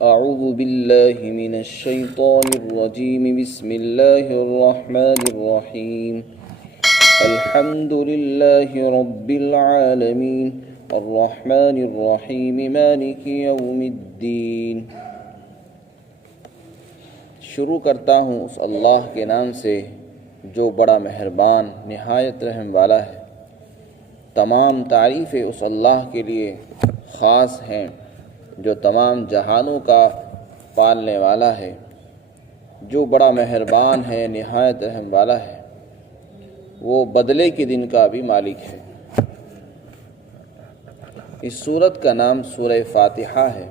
اعوذ باللہ من الشیطان الرجیم بسم اللہ الرحمن الرحیم الحمد للہ رب العالمین الرحمن الرحیم مالک یوم الدین۔ شروع کرتا ہوں اس اللہ کے نام سے جو بڑا مہربان نہایت رحم والا ہے۔ تمام تعریفیں اس اللہ کے لیے خاص ہیں جو تمام جہانوں کا پالنے والا ہے، جو بڑا مہربان ہے، نہایت رحم والا ہے، وہ بدلے کے دن کا بھی مالک ہے۔ اس سورت کا نام سورہ فاتحہ ہے۔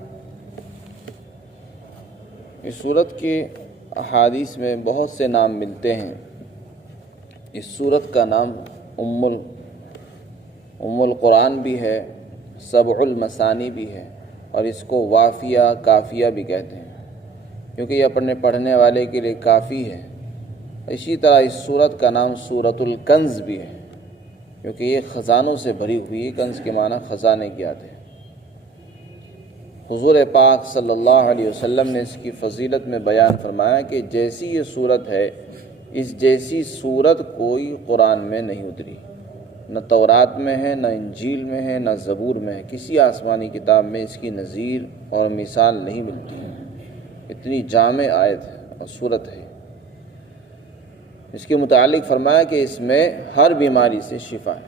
اس سورت کے احادیث میں بہت سے نام ملتے ہیں۔ اس سورت کا نام ام القرآن بھی ہے، سبع المثانی بھی ہے، اور اس کو وافیہ کافیہ بھی کہتے ہیں کیونکہ یہ اپنے پڑھنے والے کے لیے کافی ہے۔ اسی طرح اس سورت کا نام سورۃ الکنز بھی ہے کیونکہ یہ خزانوں سے بھری ہوئی ہے۔ کنز کے معنی خزانے کی آتے ہیں۔ حضور پاک صلی اللہ علیہ وسلم نے اس کی فضیلت میں بیان فرمایا کہ جیسی یہ سورت ہے، اس جیسی سورت کوئی قرآن میں نہیں اتری، نہ تورات میں ہے، نہ انجیل میں ہے، نہ زبور میں ہے۔ کسی آسمانی کتاب میں اس کی نظیر اور مثال نہیں ملتی ہے۔ اتنی جامع آیت ہے اور سورت ہے۔ اس کے متعلق فرمایا کہ اس میں ہر بیماری سے شفا ہے۔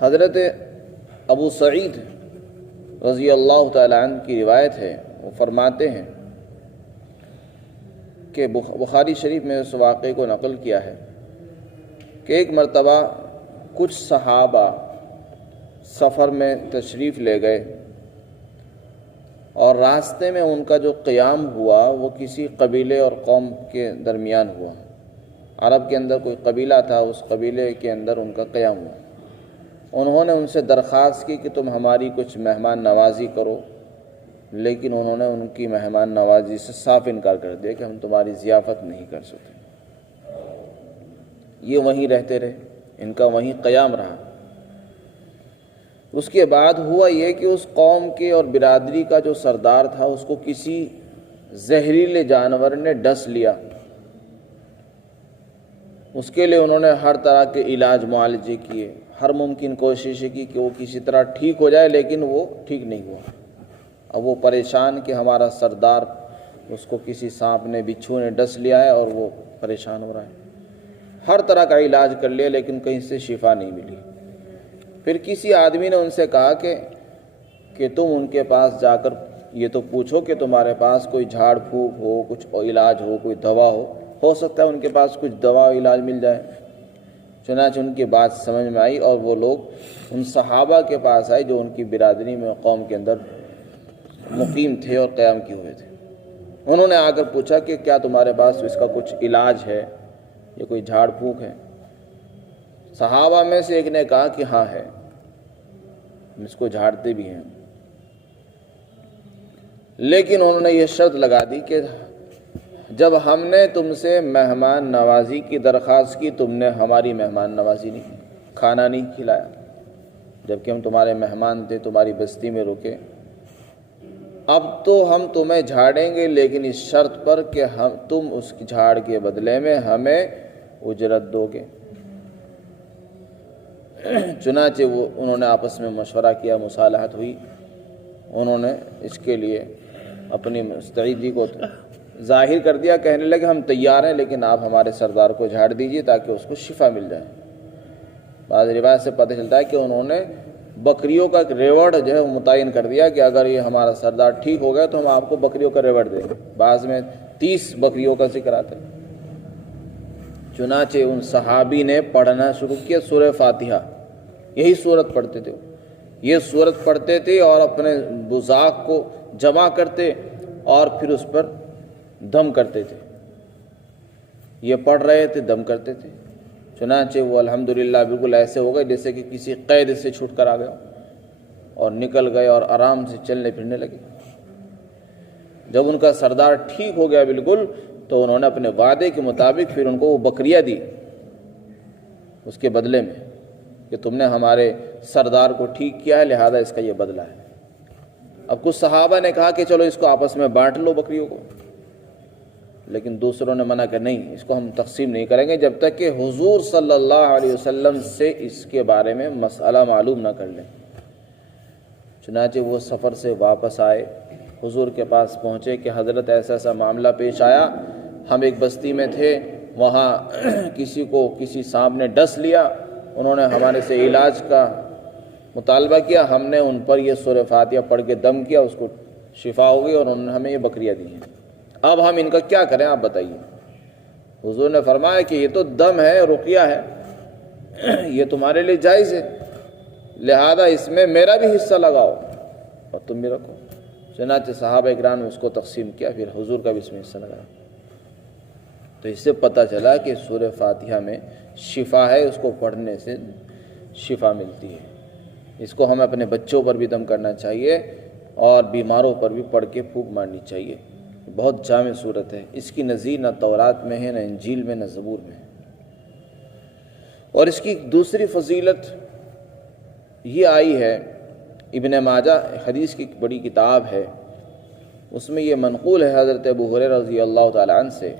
حضرت ابو سعید رضی اللہ تعالی عنہ کی روایت ہے، وہ فرماتے ہیں کہ بخاری شریف میں اس واقعے کو نقل کیا ہے کہ ایک مرتبہ کچھ صحابہ سفر میں تشریف لے گئے اور راستے میں ان کا جو قیام ہوا وہ کسی قبیلے اور قوم کے درمیان ہوا۔ عرب کے اندر کوئی قبیلہ تھا، اس قبیلے کے اندر ان کا قیام ہوا۔ انہوں نے ان سے درخواست کی کہ تم ہماری کچھ مہمان نوازی کرو، لیکن انہوں نے ان کی مہمان نوازی سے صاف انکار کر دیا کہ ہم تمہاری ضیافت نہیں کر سکتے۔ یہ وہیں رہتے رہے، ان کا وہیں قیام رہا۔ اس کے بعد ہوا یہ کہ اس قوم کے اور برادری کا جو سردار تھا اس کو کسی زہریلے جانور نے ڈس لیا۔ اس کے لیے انہوں نے ہر طرح کے علاج معالجے کیے، ہر ممکن کوشش کی کہ وہ کسی طرح ٹھیک ہو جائے، لیکن وہ ٹھیک نہیں ہوا۔ اب وہ پریشان کہ ہمارا سردار، اس کو کسی سانپ نے بچھو نے ڈس لیا ہے اور وہ پریشان ہو رہا ہے۔ ہر طرح کا علاج کر لیا لیکن کہیں سے شفا نہیں ملی۔ پھر کسی آدمی نے ان سے کہا کہ تم ان کے پاس جا کر یہ تو پوچھو کہ تمہارے پاس کوئی جھاڑ پھونک ہو، کچھ علاج ہو، کوئی دوا ہو سکتا ہے ان کے پاس کچھ دوا و علاج مل جائے۔ چنانچہ ان کی بات سمجھ میں آئی اور وہ لوگ ان صحابہ کے پاس آئے جو ان کی برادری میں قوم کے اندر مقیم تھے اور قیام کیے ہوئے تھے۔ انہوں نے آ کر پوچھا کہ کیا تمہارے پاس اس کا کچھ علاج ہے، یہ کوئی جھاڑ پھونک ہے؟ صحابہ میں سے ایک نے کہا کہ ہاں ہے، ہم اس کو جھاڑتے بھی ہیں، لیکن انہوں نے یہ شرط لگا دی کہ جب ہم نے تم سے مہمان نوازی کی درخواست کی، تم نے ہماری مہمان نوازی نہیں کی، کھانا نہیں کھلایا، جبکہ ہم تمہارے مہمان تھے، تمہاری بستی میں رکے۔ اب تو ہم تمہیں جھاڑیں گے لیکن اس شرط پر کہ تم اس جھاڑ کے بدلے میں ہمیں اجرت دو گے۔ چنانچہ انہوں نے آپس میں مشورہ کیا، مصالحت ہوئی۔ انہوں نے اس کے لیے اپنی مستعدی کو ظاہر کر دیا، کہنے لگے ہم تیار ہیں لیکن آپ ہمارے سردار کو جھاڑ دیجیے تاکہ اس کو شفا مل جائے۔ بعض روایت سے پتہ چلتا ہے کہ انہوں نے بکریوں کا ریوڑ جو ہے متعین کر دیا کہ اگر یہ ہمارا سردار ٹھیک ہو گیا تو ہم آپ کو بکریوں کا ریوڑ دیں گے۔ بعض میں 30 بکریوں کا ذکر آتا ہے۔ چنانچہ ان صحابی نے پڑھنا شروع کیا سورہ فاتحہ۔ یہی سورت پڑھتے تھے، یہ سورت پڑھتے تھے اور اپنے بزاق کو جمع کرتے اور پھر اس پر دم کرتے تھے۔ یہ پڑھ رہے تھے، دم کرتے تھے۔ چنانچہ وہ الحمدللہ بالکل ایسے ہو گئے جیسے کہ کسی قید سے چھوٹ کر آ گئے اور نکل گئے اور آرام سے چلنے پھرنے لگے۔ جب ان کا سردار ٹھیک ہو گیا بالکل، تو انہوں نے اپنے وعدے کے مطابق پھر ان کو وہ بکریاں دی اس کے بدلے میں کہ تم نے ہمارے سردار کو ٹھیک کیا ہے، لہذا اس کا یہ بدلہ ہے۔ اب کچھ صحابہ نے کہا کہ چلو اس کو آپس میں بانٹ لو بکریوں کو، لیکن دوسروں نے منع کہ نہیں، اس کو ہم تقسیم نہیں کریں گے جب تک کہ حضور صلی اللہ علیہ وسلم سے اس کے بارے میں مسئلہ معلوم نہ کر لیں۔ چنانچہ وہ سفر سے واپس آئے، حضور کے پاس پہنچے کہ حضرت ایسا ایسا معاملہ پیش آیا، ہم ایک بستی میں تھے، وہاں کسی سانپ نے ڈس لیا، انہوں نے ہمارے سے علاج کا مطالبہ کیا، ہم نے ان پر یہ سورہ فاتحہ پڑھ کے دم کیا، اس کو شفا ہو گئی اور انہوں نے ہمیں یہ بکریاں دی ہیں، اب ہم ان کا کیا کریں آپ بتائیے۔ حضور نے فرمایا کہ یہ تو دم ہے، رقیہ ہے، یہ تمہارے لیے جائز ہے، لہذا اس میں میرا بھی حصہ لگاؤ اور تم بھی رکھو۔ چنانچہ صحابہ اکرام نے اس کو تقسیم کیا، پھر حضور کا بھی اس میں حصہ لگایا۔ تو اس سے پتہ چلا کہ سورہ فاتحہ میں شفا ہے، اس کو پڑھنے سے شفا ملتی ہے۔ اس کو ہمیں اپنے بچوں پر بھی دم کرنا چاہیے اور بیماروں پر بھی پڑھ کے پھونک مارنی چاہیے۔ بہت جامع صورت ہے، اس کی نظیر نہ تورات میں ہے، نہ انجیل میں، نہ زبور میں ہے۔ اور اس کی دوسری فضیلت یہ آئی ہے، ابن ماجہ حدیث کی بڑی کتاب ہے، اس میں یہ منقول ہے حضرت ابو ہریرہ رضی اللہ تعالی عنہ سے،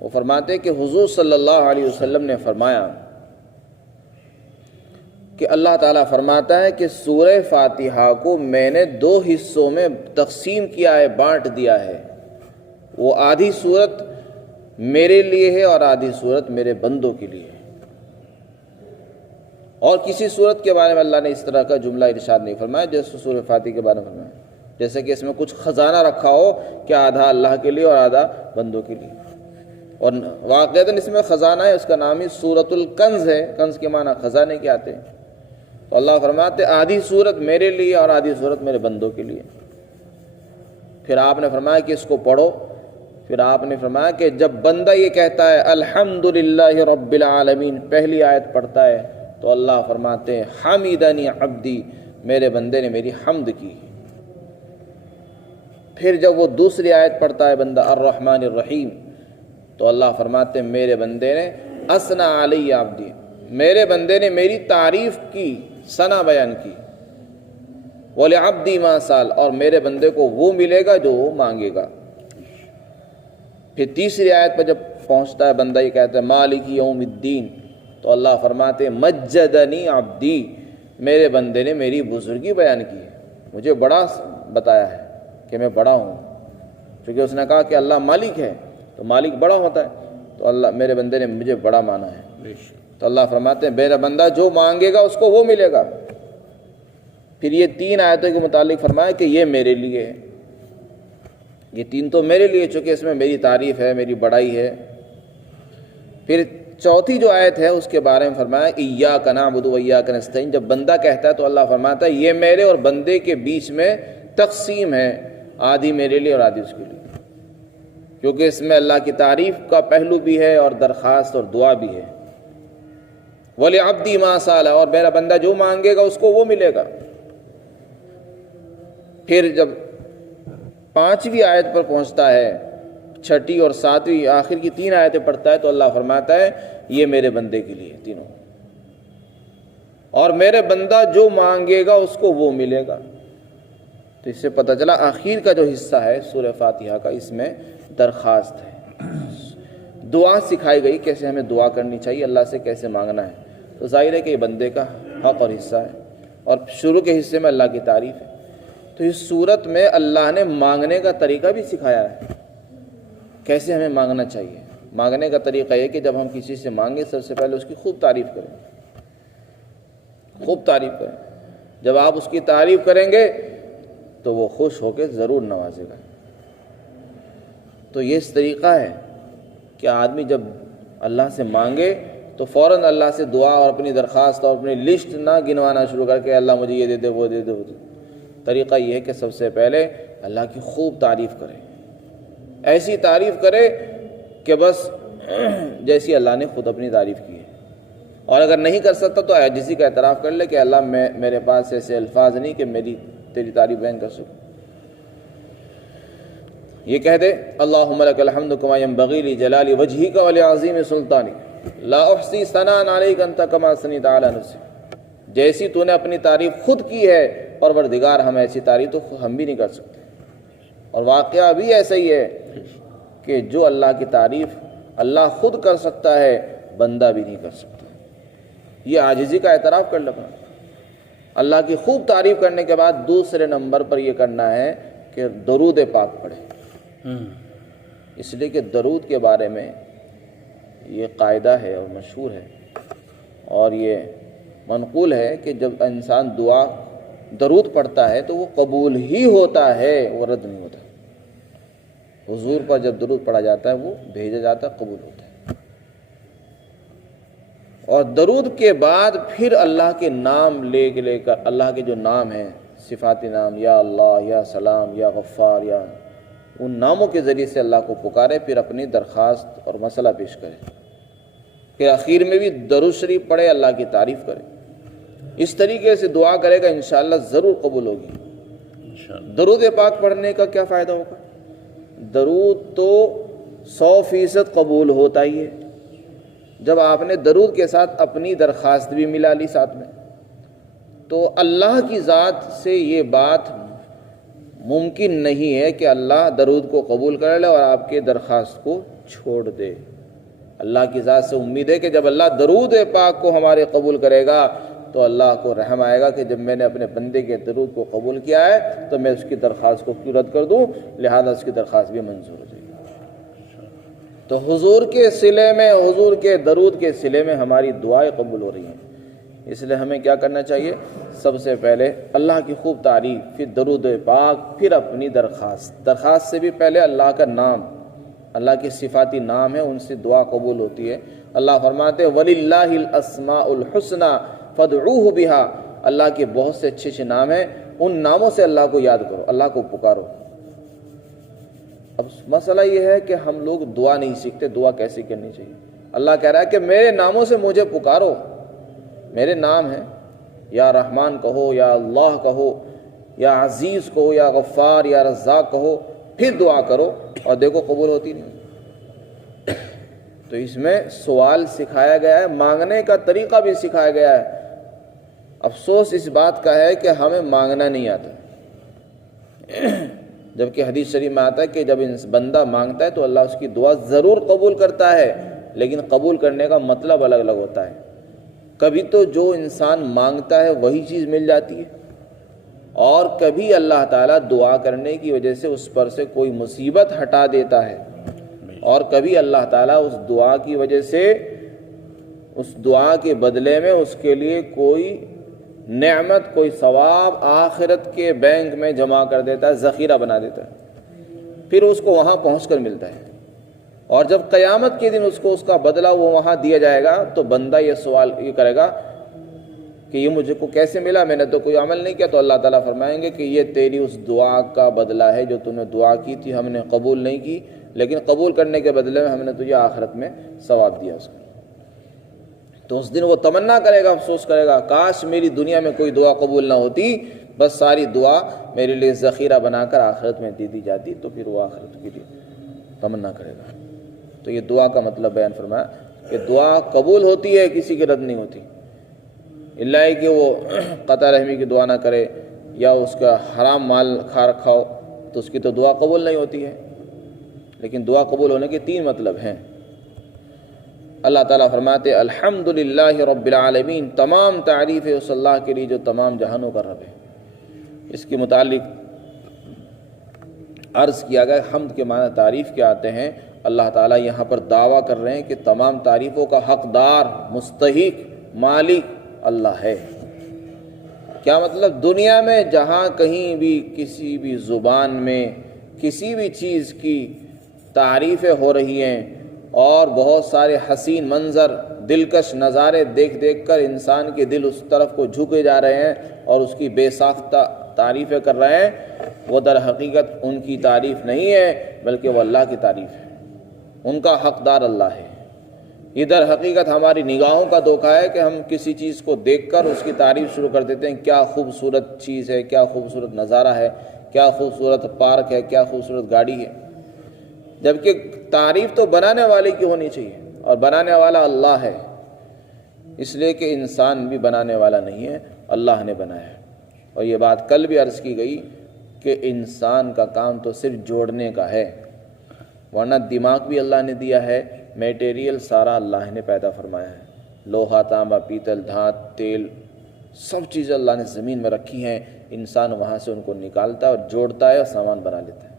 وہ فرماتے ہیں کہ حضور صلی اللہ علیہ وسلم نے فرمایا کہ اللہ تعالیٰ فرماتا ہے کہ سورہ فاتحہ کو میں نے 2 حصوں میں تقسیم کیا ہے، بانٹ دیا ہے، وہ آدھی صورت میرے لیے ہے اور آدھی صورت میرے بندوں کے لیے ہے۔ اور کسی صورت کے بارے میں اللہ نے اس طرح کا جملہ ارشاد نہیں فرمایا جیسے سورہ فاتحہ کے بارے میں فرمایا، جیسے کہ اس میں کچھ خزانہ رکھا ہو کہ آدھا اللہ کے لیے اور آدھا بندوں کے لیے، اور واقعتاً اس میں خزانہ ہے، اس کا نام ہی سورۃ الکنز ہے، کنز کے معنی خزانے کے آتے ہیں۔ تو اللہ فرماتے آدھی صورت میرے لیے اور آدھی صورت میرے بندوں کے لیے۔ پھر آپ نے فرمایا کہ اس کو پڑھو، پھر آپ نے فرمایا کہ جب بندہ یہ کہتا ہے الحمدللہ رب العالمین، پہلی آیت پڑھتا ہے تو اللہ فرماتے ہیں حمیدنی عبدی، میرے بندے نے میری حمد کی۔ پھر جب وہ دوسری آیت پڑھتا ہے بندہ الرحمن الرحیم، تو اللہ فرماتے ہیں میرے بندے نے اثنا علی عبدی، میرے بندے نے میری تعریف کی، ثنا بیان کی۔ وَلِعَبْدِي مَا سَأَلَ، اور میرے بندے کو وہ ملے گا جو وہ مانگے گا۔ پھر تیسری آیت پر جب پہنچتا ہے بندہ یہ کہتا ہے مالک یوم الدین، تو اللہ فرماتے مجدنی عبدی، میرے بندے نے میری بزرگی بیان کی ہے، مجھے بڑا بتایا ہے کہ میں بڑا ہوں، کیونکہ اس نے کہا کہ اللہ مالک ہے تو مالک بڑا ہوتا ہے، تو اللہ میرے بندے نے مجھے بڑا مانا ہے۔ تو اللہ فرماتے ہیں میرا بندہ جو مانگے گا اس کو وہ ملے گا۔ پھر یہ 3 آیتوں کے متعلق فرمایا کہ یہ میرے لیے ہے، یہ 3 تو میرے لیے، چونکہ اس میں میری تعریف ہے، میری بڑائی ہے۔ پھر چوتھی جو آیت ہے اس کے بارے میں فرمایا ایاک نعبد و ایاک نستعین، جب بندہ کہتا ہے تو اللہ فرماتا ہے یہ میرے اور بندے کے بیچ میں تقسیم ہے، آدھی میرے لیے اور آدھی اس کے لیے، کیونکہ اس میں اللہ کی تعریف کا پہلو بھی ہے اور درخواست اور دعا بھی ہے۔ وَلِعَبْدِي مَا سَأَلَ، اور میرا بندہ جو مانگے گا اس کو وہ ملے گا۔ پھر جب 5ویں آیت پر پہنچتا ہے، 6 اور 7ویں آخر کی 3 آیتیں پڑھتا ہے تو اللہ فرماتا ہے یہ میرے بندے کے لیے تینوں، اور میرے بندہ جو مانگے گا اس کو وہ ملے گا۔ تو اس سے پتہ چلا آخر کا جو حصہ ہے سورہ فاتحہ کا، اس میں درخواست ہے، دعا سکھائی گئی، کیسے ہمیں دعا کرنی چاہیے، اللہ سے کیسے مانگنا ہے۔ تو ظاہر ہے کہ یہ بندے کا حق اور حصہ ہے، اور شروع کے حصے میں اللہ کی تعریف ہے۔ تو اس صورت میں اللہ نے مانگنے کا طریقہ بھی سکھایا ہے، کیسے ہمیں مانگنا چاہیے۔ مانگنے کا طریقہ یہ کہ جب ہم کسی سے مانگیں سب سے پہلے اس کی خوب تعریف کریں، خوب تعریف کریں۔ جب آپ اس کی تعریف کریں گے تو وہ خوش ہو کے ضرور نوازے گا۔ تو یہ اس طریقہ ہے کہ آدمی جب اللہ سے مانگے تو فوراً اللہ سے دعا اور اپنی درخواست اور اپنی لسٹ نہ گنوانا شروع کر کے اللہ مجھے یہ دے دے وہ دے دے وہ دے۔ طریقہ یہ ہے کہ سب سے پہلے اللہ کی خوب تعریف کرے، ایسی تعریف کرے کہ بس جیسی اللہ نے خود اپنی تعریف کی ہے، اور اگر نہیں کر سکتا تو عاجزی کا اعتراف کر لے کہ اللہ میرے پاس ایسے الفاظ نہیں کہ تیری تعریف بیان کر سکوں۔ یہ کہہ دے اللہم لک الحمد کما ینبغی لجلال وجہک ولعظیم سلطانک لا احصی ثناء علیک انت کما اثنیت علی نفسک، جیسی تو نے اپنی تعریف خود کی ہے پروردگار ہم ایسی تعریف تو ہم بھی نہیں کر سکتے، اور واقعہ بھی ایسا ہی ہے کہ جو اللہ کی تعریف اللہ خود کر سکتا ہے بندہ بھی نہیں کر سکتا۔ یہ عاجزی کا اعتراف کر لینا۔ اللہ کی خوب تعریف کرنے کے بعد دوسرے نمبر پر یہ کرنا ہے کہ درود پاک پڑھے، اس لیے کہ درود کے بارے میں یہ قاعدہ ہے اور مشہور ہے اور یہ منقول ہے کہ جب انسان دعا درود پڑھتا ہے تو وہ قبول ہی ہوتا ہے، وہ رد نہیں ہوتا۔ حضور پر جب درود پڑھا جاتا ہے وہ بھیجا جاتا ہے، قبول ہوتا ہے۔ اور درود کے بعد پھر اللہ کے نام لے کر، اللہ کے جو نام ہیں صفاتی نام، یا اللہ، یا سلام، یا غفار، یا ان ناموں کے ذریعے سے اللہ کو پکارے، پھر اپنی درخواست اور مسئلہ پیش کرے، پھر آخر میں بھی درود شریف پڑھے، اللہ کی تعریف کرے۔ اس طریقے سے دعا کرے گا انشاءاللہ ضرور قبول ہوگی۔ درود پاک پڑھنے کا کیا فائدہ ہوگا؟ درود تو 100% قبول ہوتا ہی ہے جب آپ نے درود کے ساتھ اپنی درخواست بھی ملا لی ساتھ میں، تو اللہ کی ذات سے یہ بات ممکن نہیں ہے کہ اللہ درود کو قبول کر لے اور آپ کے درخواست کو چھوڑ دے۔ اللہ کی ذات سے امید ہے کہ جب اللہ درود پاک کو ہمارے قبول کرے گا تو اللہ کو رحم آئے گا کہ جب میں نے اپنے بندے کے درود کو قبول کیا ہے تو میں اس کی درخواست کو کیوں رد کر دوں، لہذا اس کی درخواست بھی منظور ہو جائے گی۔ تو حضور کے صلے میں، حضور کے درود کے صلے میں ہماری دعائیں قبول ہو رہی ہیں، اس لیے ہمیں کیا کرنا چاہیے؟ سب سے پہلے اللہ کی خوب تعریف، پھر درود پاک، پھر اپنی درخواست سے بھی پہلے اللہ کا نام، اللہ کے صفاتی نام ہیں، ان سے دعا قبول ہوتی ہے۔ اللہ فرماتے وَلِلَّهِ الْأَسْمَاءُ الْحُسْنَى فَادْعُوهُ بِهَا، اللہ کے بہت سے اچھے نام ہیں، ان ناموں سے اللہ کو یاد کرو، اللہ کو پکارو۔ اب مسئلہ یہ ہے کہ ہم لوگ دعا نہیں سیکھتے، دعا کیسے کرنی چاہیے؟ اللہ کہہ رہا ہے کہ میرے ناموں سے مجھے پکارو، میرے نام ہیں، یا رحمان کہو، یا اللہ کہو، یا عزیز کہو، یا غفار، یا رزاق کہو، پھر دعا کرو، اور دیکھو قبول ہوتی نہیں۔ تو اس میں سوال سکھایا گیا ہے، مانگنے کا طریقہ بھی سکھایا گیا ہے۔ افسوس اس بات کا ہے کہ ہمیں مانگنا نہیں آتا، جبکہ حدیث شریف میں آتا ہے کہ جب بندہ مانگتا ہے تو اللہ اس کی دعا ضرور قبول کرتا ہے، لیکن قبول کرنے کا مطلب الگ الگ ہوتا ہے۔ کبھی تو جو انسان مانگتا ہے وہی چیز مل جاتی ہے، اور کبھی اللہ تعالیٰ دعا کرنے کی وجہ سے اس پر سے کوئی مصیبت ہٹا دیتا ہے، اور کبھی اللہ تعالیٰ اس دعا کی وجہ سے، اس دعا کے بدلے میں اس کے لیے کوئی نعمت، کوئی ثواب آخرت کے بینک میں جمع کر دیتا ہے، ذخیرہ بنا دیتا ہے، پھر اس کو وہاں پہنچ کر ملتا ہے۔ اور جب قیامت کے دن اس کو اس کا بدلہ وہ وہاں دیا جائے گا تو بندہ یہ سوال یہ کرے گا کہ یہ مجھے کو کیسے ملا، میں نے تو کوئی عمل نہیں کیا، تو اللہ تعالیٰ فرمائیں گے کہ یہ تیری اس دعا کا بدلہ ہے جو تم نے دعا کی تھی، ہم نے قبول نہیں کی، لیکن قبول کرنے کے بدلے میں ہم نے تجھے آخرت میں ثواب دیا اس کو۔ تو اس دن وہ تمنا کرے گا، افسوس کرے گا، کاش میری دنیا میں کوئی دعا قبول نہ ہوتی، بس ساری دعا میرے لیے ذخیرہ بنا کر آخرت میں دے دی جاتی، تو پھر وہ آخرت کے لیے تمنا کرے گا۔ تو یہ دعا کا مطلب بیان فرمایا کہ دعا قبول ہوتی ہے، کسی کی رد نہیں ہوتی، اللہ کہ وہ قطع رحمی کی دعا نہ کرے یا اس کا حرام مال کھا رکھا ہو تو اس کی تو دعا قبول نہیں ہوتی ہے۔ لیکن دعا قبول ہونے کے 3 مطلب ہیں۔ اللہ تعالیٰ فرماتے الحمدللہ رب العالمین، تمام تعریف ہے اس اللہ کے لیے جو تمام جہانوں کا رب ہے۔ اس کے متعلق عرض کیا گیا حمد کے معنی تعریف کے آتے ہیں۔ اللہ تعالیٰ یہاں پر دعویٰ کر رہے ہیں کہ تمام تعریفوں کا حقدار، مستحق، مالک اللہ ہے۔ کیا مطلب؟ دنیا میں جہاں کہیں بھی کسی بھی زبان میں کسی بھی چیز کی تعریفیں ہو رہی ہیں اور بہت سارے حسین منظر، دلکش نظارے دیکھ دیکھ کر انسان کے دل اس طرف کو جھکے جا رہے ہیں اور اس کی بے ساختہ تعریفیں کر رہے ہیں، وہ در حقیقت ان کی تعریف نہیں ہے بلکہ وہ اللہ کی تعریف ہے، ان کا حقدار اللہ ہے۔ یہ در حقیقت ہماری نگاہوں کا دھوکہ ہے کہ ہم کسی چیز کو دیکھ کر اس کی تعریف شروع کر دیتے ہیں، کیا خوبصورت چیز ہے، کیا خوبصورت نظارہ ہے، کیا خوبصورت پارک ہے، کیا خوبصورت گاڑی ہے، جبکہ تعریف تو بنانے والے کی ہونی چاہیے، اور بنانے والا اللہ ہے، اس لیے کہ انسان بھی بنانے والا نہیں ہے، اللہ نے بنایا ہے۔ اور یہ بات کل بھی عرض کی گئی کہ انسان کا کام تو صرف جوڑنے کا ہے، ورنہ دماغ بھی اللہ نے دیا ہے، میٹیریل سارا اللہ نے پیدا فرمایا ہے، لوہا، تانبا، پیتل، دھات، تیل، سب چیزیں اللہ نے زمین میں رکھی ہیں، انسان وہاں سے ان کو نکالتا ہے اور جوڑتا ہے اور سامان بنا لیتا ہے،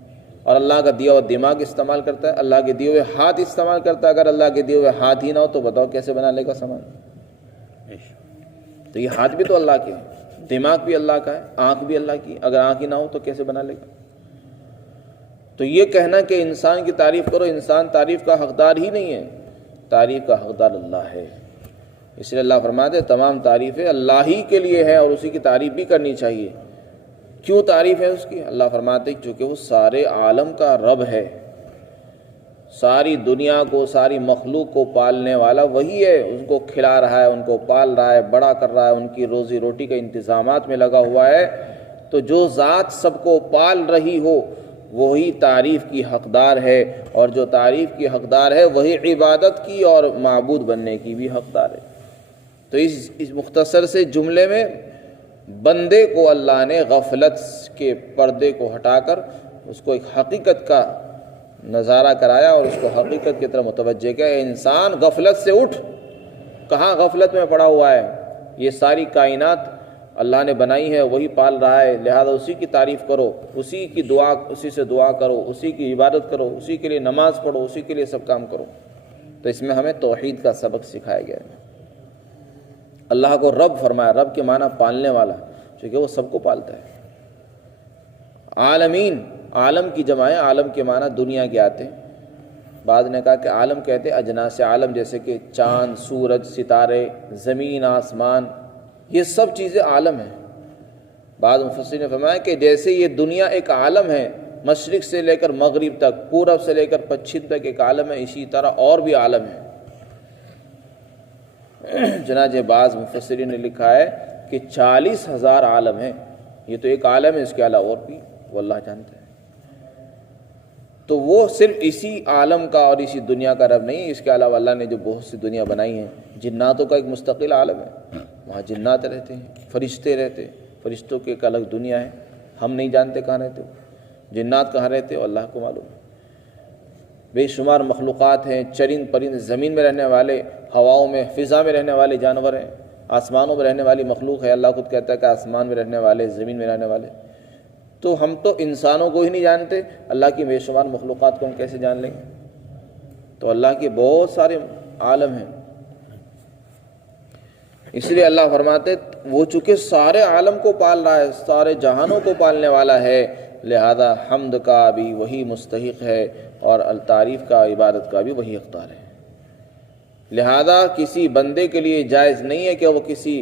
اور اللہ کا دیا ہوا دماغ استعمال کرتا ہے، اللہ کے دیے ہوئے ہاتھ استعمال کرتا ہے۔ اگر اللہ کے دیے ہوئے ہاتھ ہی نہ ہو تو بتاؤ کیسے بنا لے گا سامان؟ تو یہ ہاتھ بھی تو اللہ کے ہیں، دماغ بھی اللہ کا ہے، آنکھ بھی اللہ کی، اگر آنکھ ہی نہ ہو تو کیسے بنا لے گا؟ تو یہ کہنا کہ انسان کی تعریف کرو، انسان تعریف کا حقدار ہی نہیں ہے، تعریف کا حقدار اللہ ہے۔ اس لیے اللہ فرماتے ہیں تمام تعریفیں اللہ ہی کے لیے ہے اور اسی کی تعریف بھی کرنی چاہیے۔ کیوں تعریف ہے اس کی؟ اللہ فرماتے ہیں چونکہ وہ سارے عالم کا رب ہے، ساری دنیا کو، ساری مخلوق کو پالنے والا وہی ہے، ان کو کھلا رہا ہے، ان کو پال رہا ہے، بڑا کر رہا ہے، ان کی روزی روٹی کے انتظامات میں لگا ہوا ہے۔ تو جو ذات سب کو پال رہی ہو وہی تعریف کی حقدار ہے، اور جو تعریف کی حقدار ہے وہی عبادت کی اور معبود بننے کی بھی حقدار ہے۔ تو اس مختصر سے جملے میں بندے کو اللہ نے غفلت کے پردے کو ہٹا کر اس کو ایک حقیقت کا نظارہ کرایا اور اس کو حقیقت کی طرف متوجہ کیا۔ انسان غفلت سے اٹھ، کہاں غفلت میں پڑا ہوا ہے؟ یہ ساری کائنات اللہ نے بنائی ہے، وہی پال رہا ہے، لہذا اسی کی تعریف کرو، اسی کی دعا، اسی سے دعا کرو، اسی کی عبادت کرو، اسی کے لیے نماز پڑھو، اسی کے لیے سب کام کرو۔ تو اس میں ہمیں توحید کا سبق سکھایا گیا ہے۔ اللہ کو رب فرمایا، رب کے معنی پالنے والا، چونکہ وہ سب کو پالتا ہے۔ عالمین، عالم کی جمع ہے، عالم کے معنی دنیا کے آتے ہیں۔ بعض نے کہا کہ عالم کہتے ہیں اجناس عالم، جیسے کہ چاند، سورج، ستارے، زمین، آسمان، یہ سب چیزیں عالم ہیں۔ بعض مفسرین نے فرمایا کہ جیسے یہ دنیا ایک عالم ہے، مشرق سے لے کر مغرب تک، پورب سے لے کر پچھم تک ایک عالم ہے، اسی طرح اور بھی عالم ہے۔ چنانچہ بعض مفسرین نے لکھا ہے کہ 40,000 عالم ہیں، یہ تو ایک عالم ہے، اس کے علاوہ اور بھی وہ اللہ جانتا ہے۔ تو وہ صرف اسی عالم کا اور اسی دنیا کا رب نہیں، اس کے علاوہ اللہ نے جو بہت سی دنیا بنائی ہیں، جناتوں کا ایک مستقل عالم ہے، وہاں جنات رہتے ہیں، فرشتے رہتے ہیں، فرشتوں کی ایک الگ دنیا ہے، ہم نہیں جانتے کہاں رہتے ہو، جنات کہاں رہتے ہو اللہ کو معلوم ہے۔ بے شمار مخلوقات ہیں، چرند پرند، زمین میں رہنے والے، ہواؤں میں، فضا میں رہنے والے جانور ہیں، آسمانوں میں رہنے والی مخلوق ہے، اللہ خود کہتا ہے کہ آسمان میں رہنے والے، زمین میں رہنے والے۔ تو ہم تو انسانوں کو ہی نہیں جانتے، اللہ کی بے شمار مخلوقات کو ہم کیسے جان لیں گے؟ تو اللہ کے بہت سارے عالم ہیں۔ اس لیے اللہ فرماتے وہ چونکہ سارے عالم کو پال رہا ہے، سارے جہانوں کو پالنے والا ہے، لہذا حمد کا بھی وہی مستحق ہے اور التعریف کا، عبادت کا بھی وہی حقدار ہے۔ لہذا کسی بندے کے لیے جائز نہیں ہے کہ وہ کسی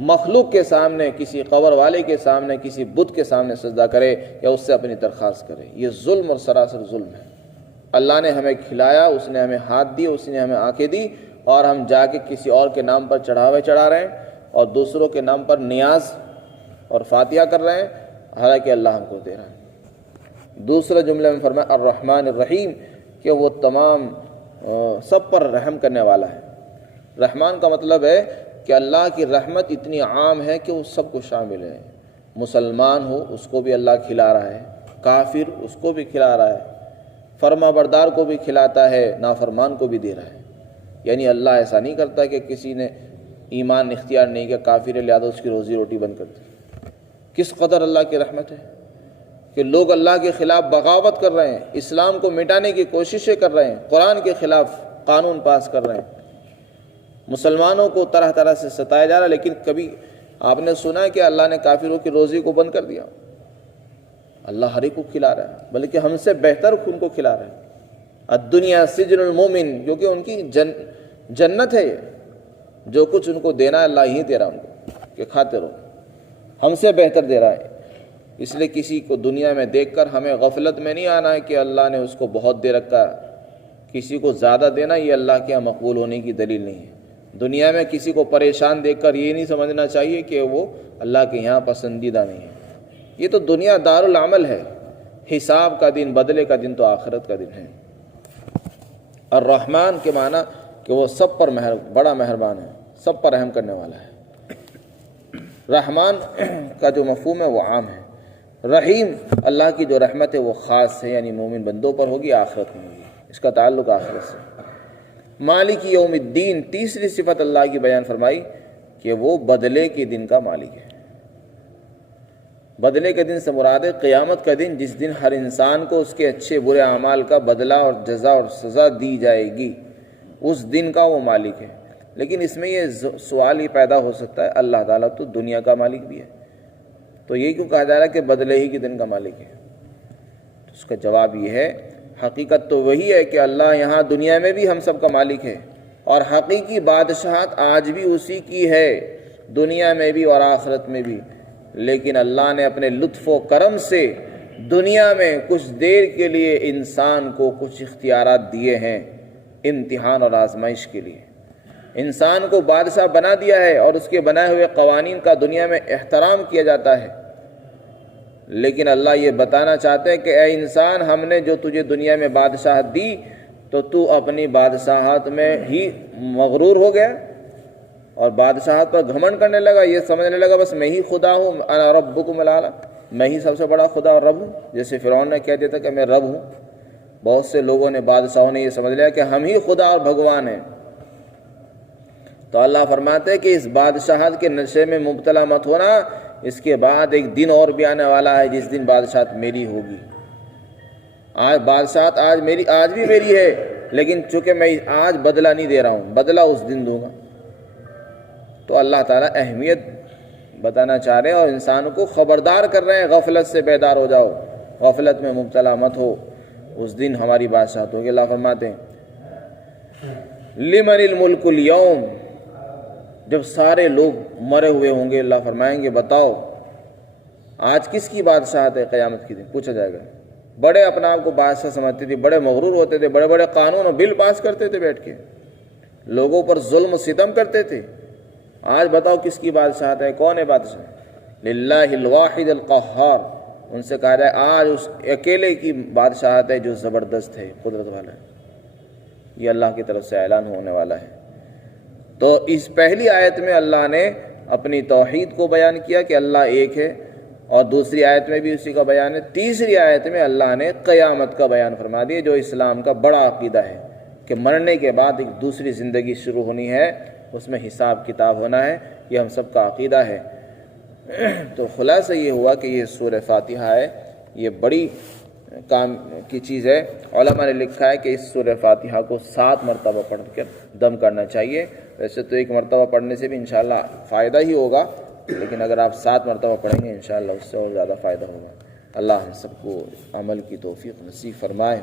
مخلوق کے سامنے، کسی قبر والے کے سامنے، کسی بت کے سامنے سجدہ کرے یا اس سے اپنی درخواست کرے۔ یہ ظلم اور سراسر ظلم ہے۔ اللہ نے ہمیں کھلایا، اس نے ہمیں ہاتھ دی، اس نے ہمیں آنکھیں دی، اور ہم جا کے کسی اور کے نام پر چڑھاوے چڑھا رہے ہیں اور دوسروں کے نام پر نیاز اور فاتحہ کر رہے ہیں، حالانکہ اللہ ہم کو دے رہا ہے۔ دوسرے جملے میں فرمایا الرحمن الرحیم، کہ وہ تمام سب پر رحم کرنے والا ہے۔ رحمان کا مطلب ہے کہ اللہ کی رحمت اتنی عام ہے کہ وہ سب کو شامل ہے۔ مسلمان ہو اس کو بھی اللہ کھلا رہا ہے، کافر اس کو بھی کھلا رہا ہے، فرما بردار کو بھی کھلاتا ہے، نافرمان کو بھی دے رہا ہے۔ یعنی اللہ ایسا نہیں کرتا کہ کسی نے ایمان اختیار نہیں کیا، کافر ہے لہذا اس کی روزی روٹی بند کر دی۔ کس قدر اللہ کی رحمت ہے کہ لوگ اللہ کے خلاف بغاوت کر رہے ہیں، اسلام کو مٹانے کی کوششیں کر رہے ہیں، قرآن کے خلاف قانون پاس کر رہے ہیں، مسلمانوں کو طرح طرح سے ستایا جا رہا ہے، لیکن کبھی آپ نے سنا ہے کہ اللہ نے کافروں کی روزی کو بند کر دیا؟ اللہ ہر ایک کو کھلا رہا ہے، بلکہ ہم سے بہتر ان کو کھلا رہا ہے۔ الدنیا سجن المومن، کیونکہ ان کی جنت ہے، یہ جو کچھ ان کو دینا ہے اللہ ہی دے رہا ہے ان کو، کہ کھاتے رہو، ہم سے بہتر دے رہا ہے۔ اس لیے کسی کو دنیا میں دیکھ کر ہمیں غفلت میں نہیں آنا ہے کہ اللہ نے اس کو بہت دے رکھا ہے۔ کسی کو زیادہ دینا یہ اللہ کے یہاں مقبول ہونے کی دلیل نہیں ہے۔ دنیا میں کسی کو پریشان دیکھ کر یہ نہیں سمجھنا چاہیے کہ وہ اللہ کے یہاں پسندیدہ نہیں ہے۔ یہ تو دنیا دار العمل ہے، حساب کا دن، بدلے کا دن تو آخرت کا دن ہے۔ الرحمن کے معنی کہ وہ سب پر بڑا مہربان ہے، سب پر رحم کرنے والا ہے۔ رحمان کا جو مفہوم ہے وہ عام ہے، رحیم اللہ کی جو رحمت ہے وہ خاص ہے، یعنی مومن بندوں پر ہوگی، آخرت میں ہوگی، اس کا تعلق آخرت سے۔ مالک یوم الدین، تیسری صفت اللہ کی بیان فرمائی کہ وہ بدلے کے دن کا مالک ہے۔ بدلے کے دن سے مراد ہے قیامت کا دن، جس دن ہر انسان کو اس کے اچھے برے اعمال کا بدلہ اور جزا اور سزا دی جائے گی، اس دن کا وہ مالک ہے۔ لیکن اس میں یہ سوال ہی پیدا ہو سکتا ہے، اللہ تعالیٰ تو دنیا کا مالک بھی ہے، تو یہ کیوں کہا جا رہا ہے کہ بدلے ہی کے دن کا مالک ہے؟ تو اس کا جواب یہ ہے، حقیقت تو وہی ہے کہ اللہ یہاں دنیا میں بھی ہم سب کا مالک ہے، اور حقیقی بادشاہت آج بھی اسی کی ہے، دنیا میں بھی اور آخرت میں بھی۔ لیکن اللہ نے اپنے لطف و کرم سے دنیا میں کچھ دیر کے لیے انسان کو کچھ اختیارات دیے ہیں، امتحان اور آزمائش کے لیے۔ انسان کو بادشاہ بنا دیا ہے اور اس کے بنائے ہوئے قوانین کا دنیا میں احترام کیا جاتا ہے، لیکن اللہ یہ بتانا چاہتے ہیں کہ اے انسان، ہم نے جو تجھے دنیا میں بادشاہت دی تو تو اپنی بادشاہت میں ہی مغرور ہو گیا اور بادشاہت پر گھمنڈ کرنے لگا، یہ سمجھنے لگا بس میں ہی خدا ہوں، انا ربکم الاعلی، میں ہی سب سے بڑا خدا اور رب ہوں، جیسے فرعون نے کہہ دیا تھا کہ میں رب ہوں۔ بہت سے لوگوں نے، بادشاہوں نے یہ سمجھ لیا کہ ہم ہی خدا اور بھگوان ہیں۔ تو اللہ فرماتے ہیں کہ اس بادشاہت کے نشے میں مبتلا مت ہونا، اس کے بعد ایک دن اور بھی آنے والا ہے جس دن بادشاہت میری ہوگی۔ آج بادشاہت آج بھی میری ہے، لیکن چونکہ میں آج بدلہ نہیں دے رہا ہوں، بدلہ اس دن دوں گا۔ تو اللہ تعالیٰ اہمیت بتانا چاہ رہے ہیں اور انسانوں کو خبردار کر رہے ہیں، غفلت سے بیدار ہو جاؤ، غفلت میں مبتلا مت ہو، اس دن ہماری بادشاہت ہوگی۔ اللہ فرماتے ہیں لمن الملک اليوم، جب سارے لوگ مرے ہوئے ہوں گے، اللہ فرمائیں گے بتاؤ آج کس کی بادشاہت ہے؟ قیامت کے دن پوچھا جائے گا۔ بڑے اپنا آپ کو بادشاہ سمجھتے تھے، بڑے مغرور ہوتے تھے، بڑے بڑے قانون اور بل پاس کرتے تھے، بیٹھ کے لوگوں پر ظلم و ستم کرتے تھے۔ آج بتاؤ کس کی بادشاہت ہے؟ کون ہے بادشاہ؟ للہ الواحد القہار، ان سے کہا جائے آج اس اکیلے کی بادشاہت ہے جو زبردست ہے، قدرت والا ہے۔ یہ اللہ کی طرف سے اعلان ہونے والا ہے۔ تو اس پہلی آیت میں اللہ نے اپنی توحید کو بیان کیا کہ اللہ ایک ہے، اور دوسری آیت میں بھی اسی کا بیان ہے۔ تیسری آیت میں اللہ نے قیامت کا بیان فرما دیا، جو اسلام کا بڑا عقیدہ ہے کہ مرنے کے بعد ایک دوسری زندگی شروع ہونی ہے، اس میں حساب کتاب ہونا ہے، یہ ہم سب کا عقیدہ ہے۔ تو خلاصہ یہ ہوا کہ یہ سورہ فاتحہ ہے، یہ بڑی کام کی چیز ہے۔ علماء نے لکھا ہے کہ اس سورہ فاتحہ کو 7 مرتبہ پڑھ کر دم کرنا چاہیے۔ ویسے تو 1 مرتبہ پڑھنے سے بھی انشاءاللہ فائدہ ہی ہوگا، لیکن اگر آپ 7 مرتبہ پڑھیں گے انشاءاللہ اس سے اور زیادہ فائدہ ہوگا۔ اللہ ہم سب کو عمل کی توفیق نصیب فرمائے۔